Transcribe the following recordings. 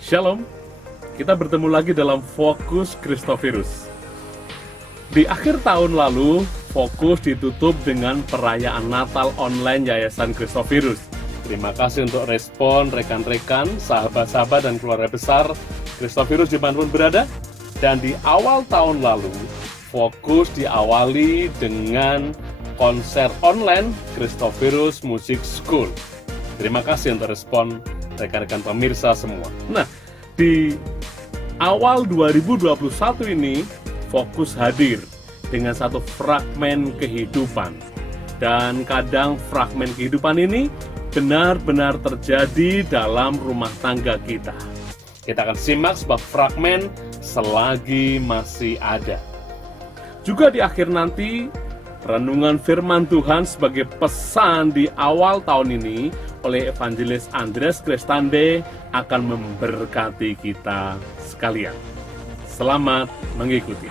Shalom, kita bertemu lagi dalam Fokus Kristovirus. Di akhir tahun lalu, Fokus ditutup dengan perayaan Natal online Yayasan Kristovirus. Terima kasih untuk respon rekan-rekan, sahabat-sahabat, dan keluarga besar Kristovirus dimanapun berada. Dan di awal tahun lalu, Fokus diawali dengan konser online Kristovirus Music School. Terima kasih untuk respon rekan-rekan pemirsa semua. Nah, di awal 2021 ini, Fokus hadir dengan satu fragmen kehidupan. Dan kadang fragmen kehidupan ini benar-benar terjadi dalam rumah tangga kita. Kita akan simak sebuah fragmen selagi masih ada. Juga di akhir nanti, renungan firman Tuhan sebagai pesan di awal tahun ini oleh Evangelis Andreas Krestande akan memberkati kita sekalian. Selamat mengikuti.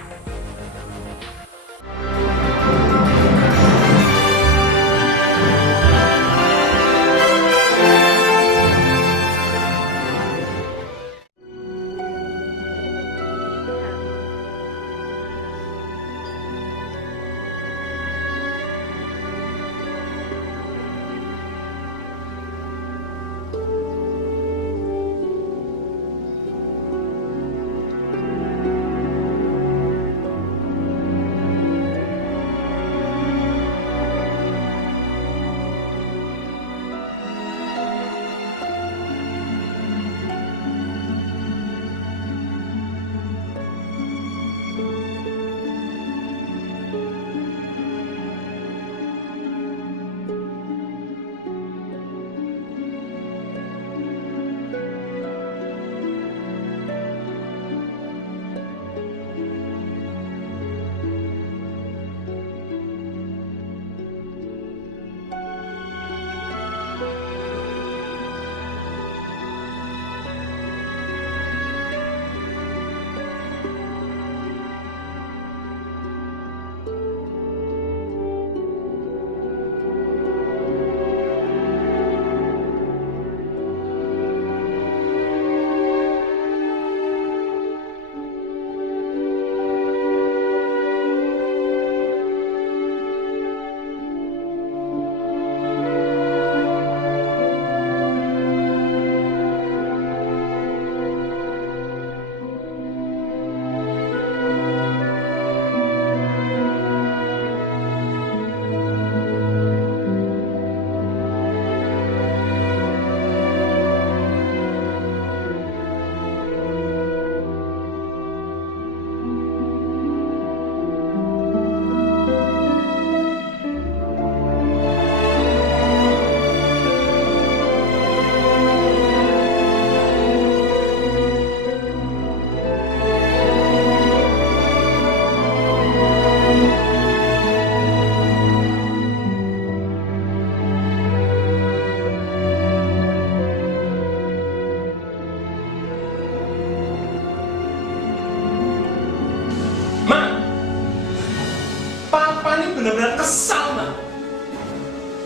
Benar-benar kesal, Ma.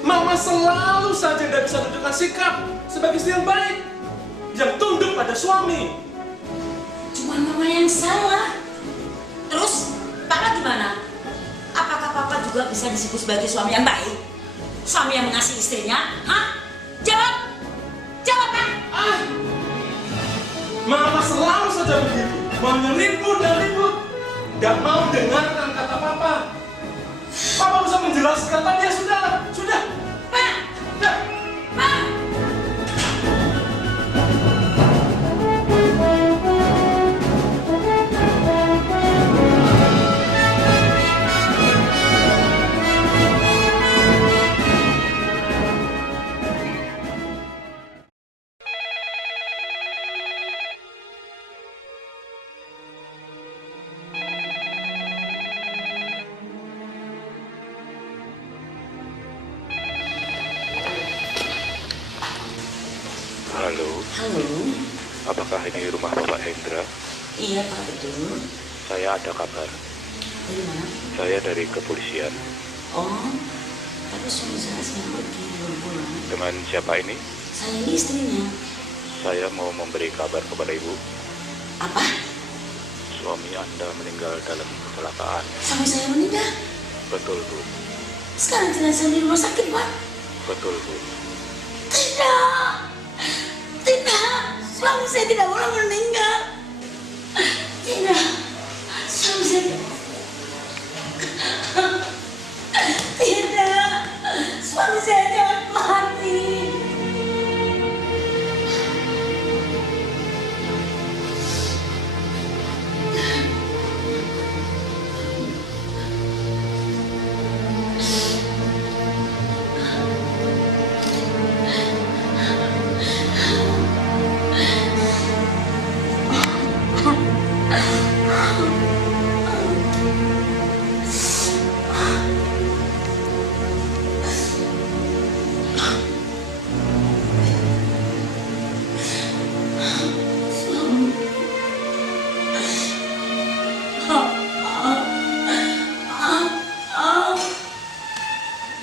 Mama selalu saja tidak bisa tunjukkan sikap sebagai istri yang baik, yang tunduk pada suami. Cuma Mama yang salah. Terus, Papa gimana? Apakah Papa juga bisa disebut sebagai suami yang baik? Suami yang mengasihi istrinya? Hah? Jawab! Jawab, Pak! Mama selalu saja begitu. Maunya ribut dan ribut. Gak mau dengarkan kata Papa. Papa bisa menjelaskan, tapi ya sudah. Pak! Sudah. Pak! Halo, Halo? apakah ini rumah Bapak Hendra? Iya, Pak, betul. Saya ada kabar. Dari mana? Saya dari kepolisian. Oh, tapi suami saya sedang pergi, belum pulang. Dengan siapa ini? Saya ini istrinya. Saya mau memberi kabar kepada Ibu. Apa? Suami Anda meninggal dalam kecelakaan. Suami saya meninggal? Betul, Bu. Sekarang jenazah di rumah sakit, Pak? Betul, Bu. Tidak. Tidak. Suami saya tidak boleh meninggal. Tidak. Suami saya tidak. Suami saya jangan mati.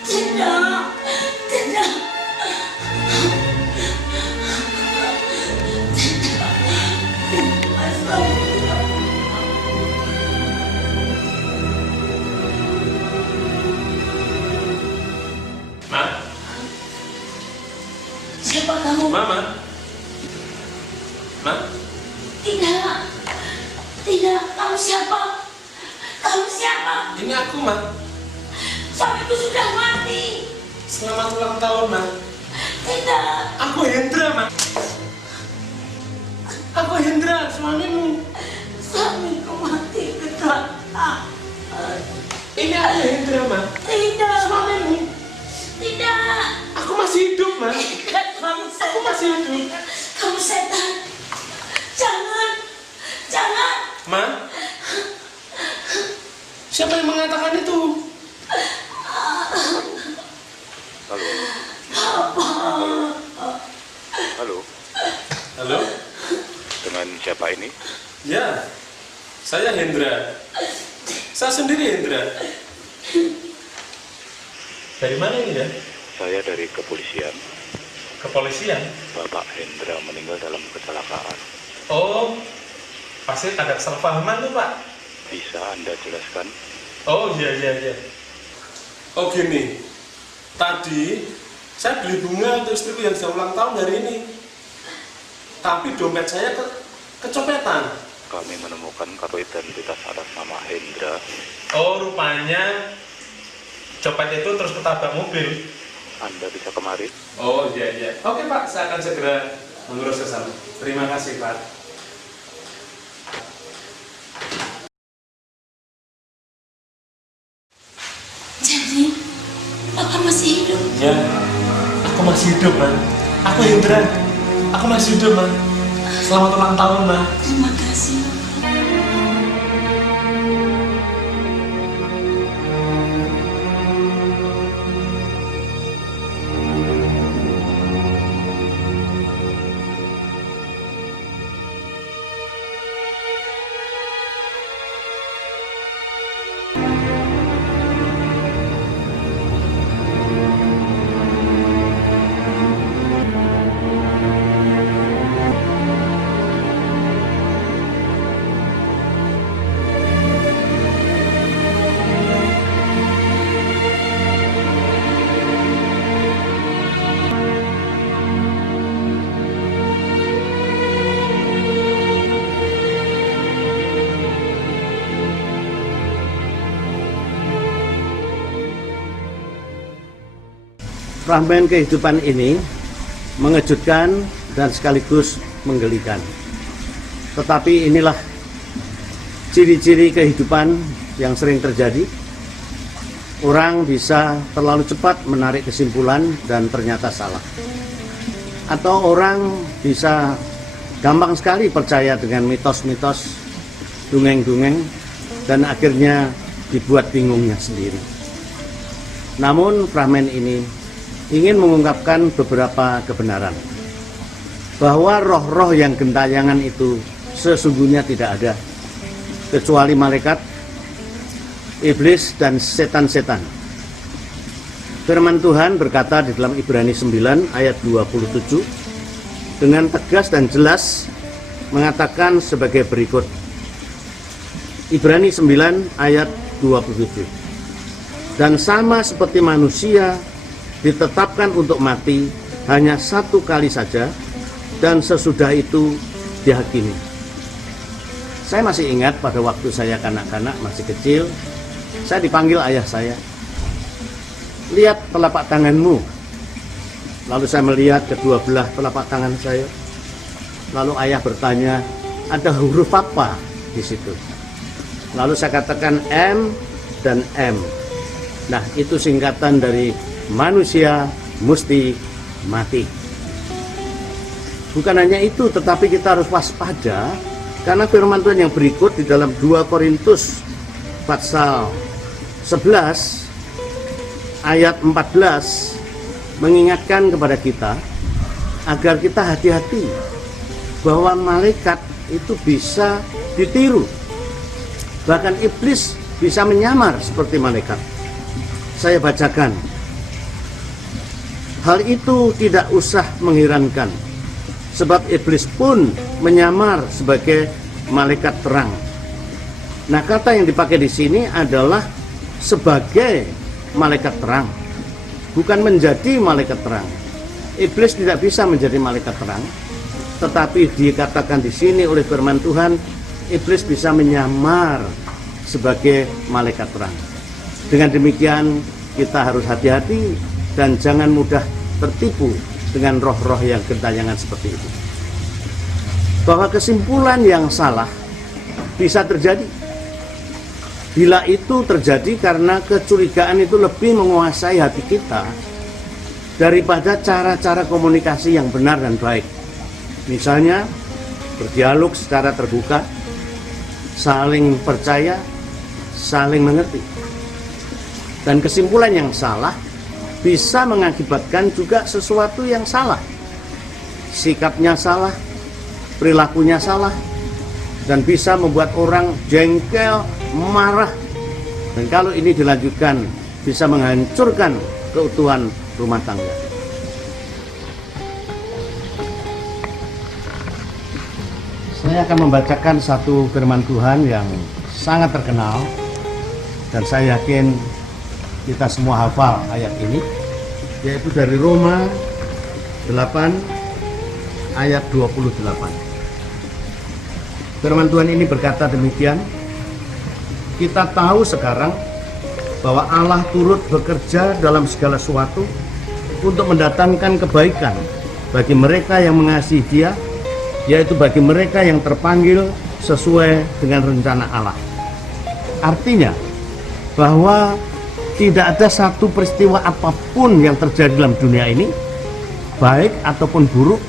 Tidak. Tidak. Ma, Siapa kamu? Mama. Ma, Tidak. Tidak. Kamu siapa? Kamu siapa? ini aku, Ma. Suamiku sudah mati. Selamat ulang tahun, Ma. Tidak. Aku Hendra, Ma. Aku Hendra, suamimu. Suamiku mati kecelakaan. Ini aku Hendra, Ma. Tidak. Suamimu. Tidak. Aku masih hidup, Ma. Kamu setan. Aku masih hidup. Kamu setan. Jangan. Jangan. Ma, siapa yang mengatakan itu? Halo. Halo. Halo? Dengan siapa ini? Ya, saya Hendra. Saya sendiri Hendra. Dari mana ini ya? Saya dari kepolisian. Kepolisian. Bapak Hendra meninggal dalam kecelakaan. Oh, pasti ada kesalahpahaman tuh, Pak. Bisa Anda jelaskan? Oh, iya. Oh, gini. Tadi saya beli bunga untuk istriku yang sedang ulang tahun hari ini. Tapi dompet saya kecopetan. Kami menemukan kartu identitas atas nama Hendra. Oh, rupanya copet itu terus ketabrak mobil. Anda bisa kemari? Oh, iya. Oke, Pak, saya akan segera mengurus ke sana. Terima kasih, Pak. Jadi, Bapak masih hidup. Ya, aku masih hidup, Ma. Aku Hendra. Aku masih hidup, Ma. Selamat ulang tahun, Ma. Terima kasih. Fragmen kehidupan ini mengejutkan dan sekaligus menggelikan. Tetapi inilah ciri-ciri kehidupan yang sering terjadi. Orang bisa terlalu cepat menarik kesimpulan dan ternyata salah. Atau orang bisa gampang sekali percaya dengan mitos-mitos, dongeng-dongeng, dan akhirnya dibuat bingungnya sendiri. Namun fragmen ini ingin mengungkapkan beberapa kebenaran, bahwa roh-roh yang gentayangan itu sesungguhnya tidak ada, kecuali malaikat, iblis, dan setan-setan. Firman Tuhan berkata di dalam Ibrani 9 ayat 27, dengan tegas dan jelas mengatakan sebagai berikut. Ibrani 9 ayat 27. Dan sama seperti manusia ditetapkan untuk mati hanya satu kali saja, dan sesudah itu dihakimi. Saya masih ingat pada waktu saya kanak-kanak masih kecil, saya dipanggil ayah saya. Lihat telapak tanganmu. Lalu saya melihat kedua belah telapak tangan saya. Lalu ayah bertanya, ada huruf apa di situ? Lalu saya katakan M dan M. Nah, itu singkatan dari manusia mesti mati. Bukan hanya itu, tetapi kita harus waspada karena firman Tuhan yang berikut di dalam 2 Korintus pasal 11 ayat 14 mengingatkan kepada kita agar kita hati-hati bahwa malaikat itu bisa ditiru. Bahkan iblis bisa menyamar seperti malaikat. Saya bacakan. Hal itu tidak usah mengherankan, sebab iblis pun menyamar sebagai malaikat terang. Nah, kata yang dipakai di sini adalah sebagai malaikat terang, bukan menjadi malaikat terang. Iblis tidak bisa menjadi malaikat terang, tetapi dikatakan di sini oleh firman Tuhan, iblis bisa menyamar sebagai malaikat terang. Dengan demikian kita harus hati-hati dan jangan mudah tertipu dengan roh-roh yang gentayangan seperti itu. Bahwa kesimpulan yang salah bisa terjadi. Bila itu terjadi karena kecurigaan itu lebih menguasai hati kita daripada cara-cara komunikasi yang benar dan baik. Misalnya berdialog secara terbuka, saling percaya, saling mengerti. Dan kesimpulan yang salah bisa mengakibatkan juga sesuatu yang salah. Sikapnya salah, perilakunya salah, dan bisa membuat orang jengkel, marah. Dan kalau ini dilanjutkan, bisa menghancurkan keutuhan rumah tangga. Saya akan membacakan satu firman Tuhan yang sangat terkenal, dan saya yakin kita semua hafal ayat ini, yaitu dari Roma 8 ayat 28. Firman Tuhan ini berkata demikian, kita tahu sekarang bahwa Allah turut bekerja dalam segala sesuatu untuk mendatangkan kebaikan bagi mereka yang mengasihi Dia, yaitu bagi mereka yang terpanggil sesuai dengan rencana Allah. Artinya bahwa tidak ada satu peristiwa apapun yang terjadi dalam dunia ini, baik ataupun buruk,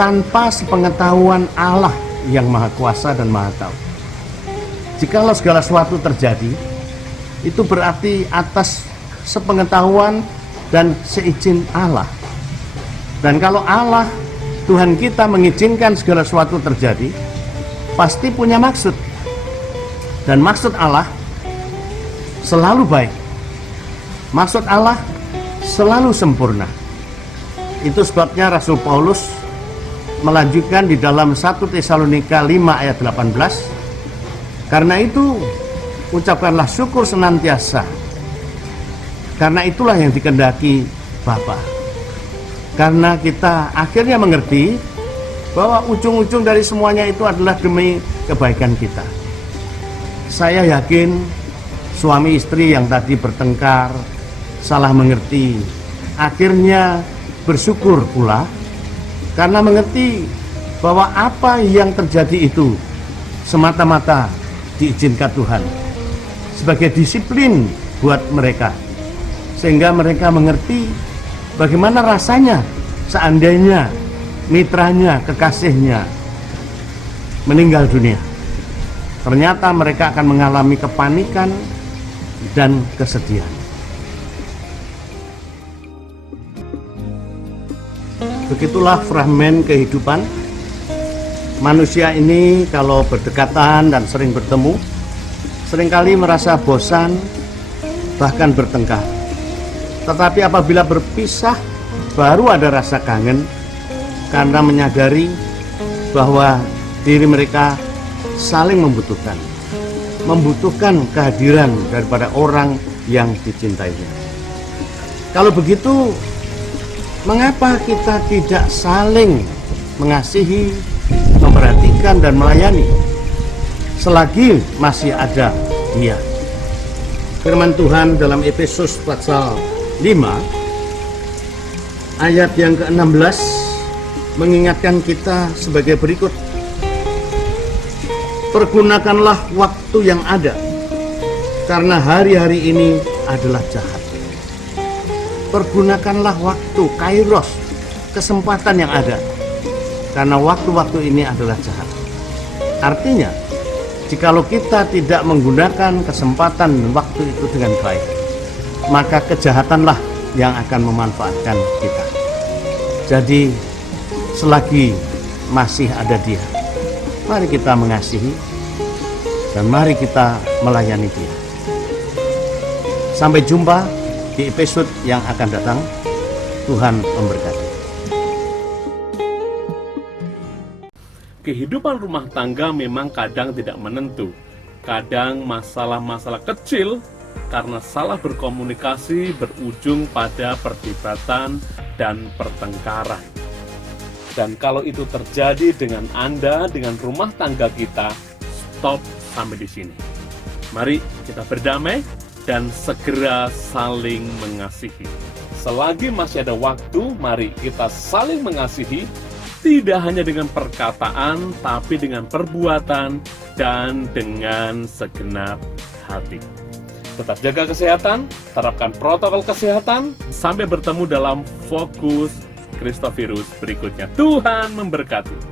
tanpa sepengetahuan Allah yang Maha Kuasa dan Maha Tahu. Jikalau segala sesuatu terjadi, itu berarti atas sepengetahuan dan seizin Allah. Dan kalau Allah, Tuhan kita, mengizinkan segala sesuatu terjadi, pasti punya maksud. Dan maksud Allah selalu baik. Maksud Allah selalu sempurna. Itu sebabnya Rasul Paulus melanjutkan di dalam 1 Tesalonika 5 ayat 18. Karena itu ucapkanlah syukur senantiasa, karena itulah yang dikehendaki Bapa. Karena kita akhirnya mengerti bahwa ujung-ujung dari semuanya itu adalah demi kebaikan kita. Saya yakin suami istri yang tadi bertengkar, salah mengerti, akhirnya bersyukur pula karena mengerti bahwa apa yang terjadi itu semata-mata diizinkan Tuhan sebagai disiplin buat mereka, sehingga mereka mengerti bagaimana rasanya seandainya mitranya, kekasihnya meninggal dunia. Ternyata mereka akan mengalami kepanikan dan kesedihan. Begitulah fragmen kehidupan manusia ini. Kalau berdekatan dan sering bertemu, seringkali merasa bosan, bahkan bertengkar. Tetapi apabila berpisah, baru ada rasa kangen, karena menyadari bahwa diri mereka saling membutuhkan kehadiran daripada orang yang dicintainya. Kalau begitu, mengapa kita tidak saling mengasihi, memperhatikan, dan melayani selagi masih ada Dia? Firman Tuhan dalam Efesus pasal 5 ayat yang ke-16 mengingatkan kita sebagai berikut. Pergunakanlah waktu yang ada, karena hari-hari ini adalah jahat. Pergunakanlah waktu, kairos, kesempatan yang ada, karena waktu-waktu ini adalah jahat. Artinya, jikalau kita tidak menggunakan kesempatan waktu itu dengan baik, maka kejahatanlah yang akan memanfaatkan kita. Jadi, selagi masih ada Dia, mari kita mengasihi dan mari kita melayani Dia. Sampai jumpa di episode yang akan datang. Tuhan memberkati. Kehidupan rumah tangga memang kadang tidak menentu. Kadang masalah-masalah kecil karena salah berkomunikasi berujung pada perdebatan dan pertengkaran. Dan kalau itu terjadi dengan Anda, dengan rumah tangga kita, stop sampai di sini. Mari kita berdamai dan segera saling mengasihi. Selagi masih ada waktu, mari kita saling mengasihi, tidak hanya dengan perkataan, tapi dengan perbuatan dan dengan segenap hati. Tetap jaga kesehatan, terapkan protokol kesehatan. Sampai bertemu dalam Fokus Christophirus berikutnya. Tuhan memberkati.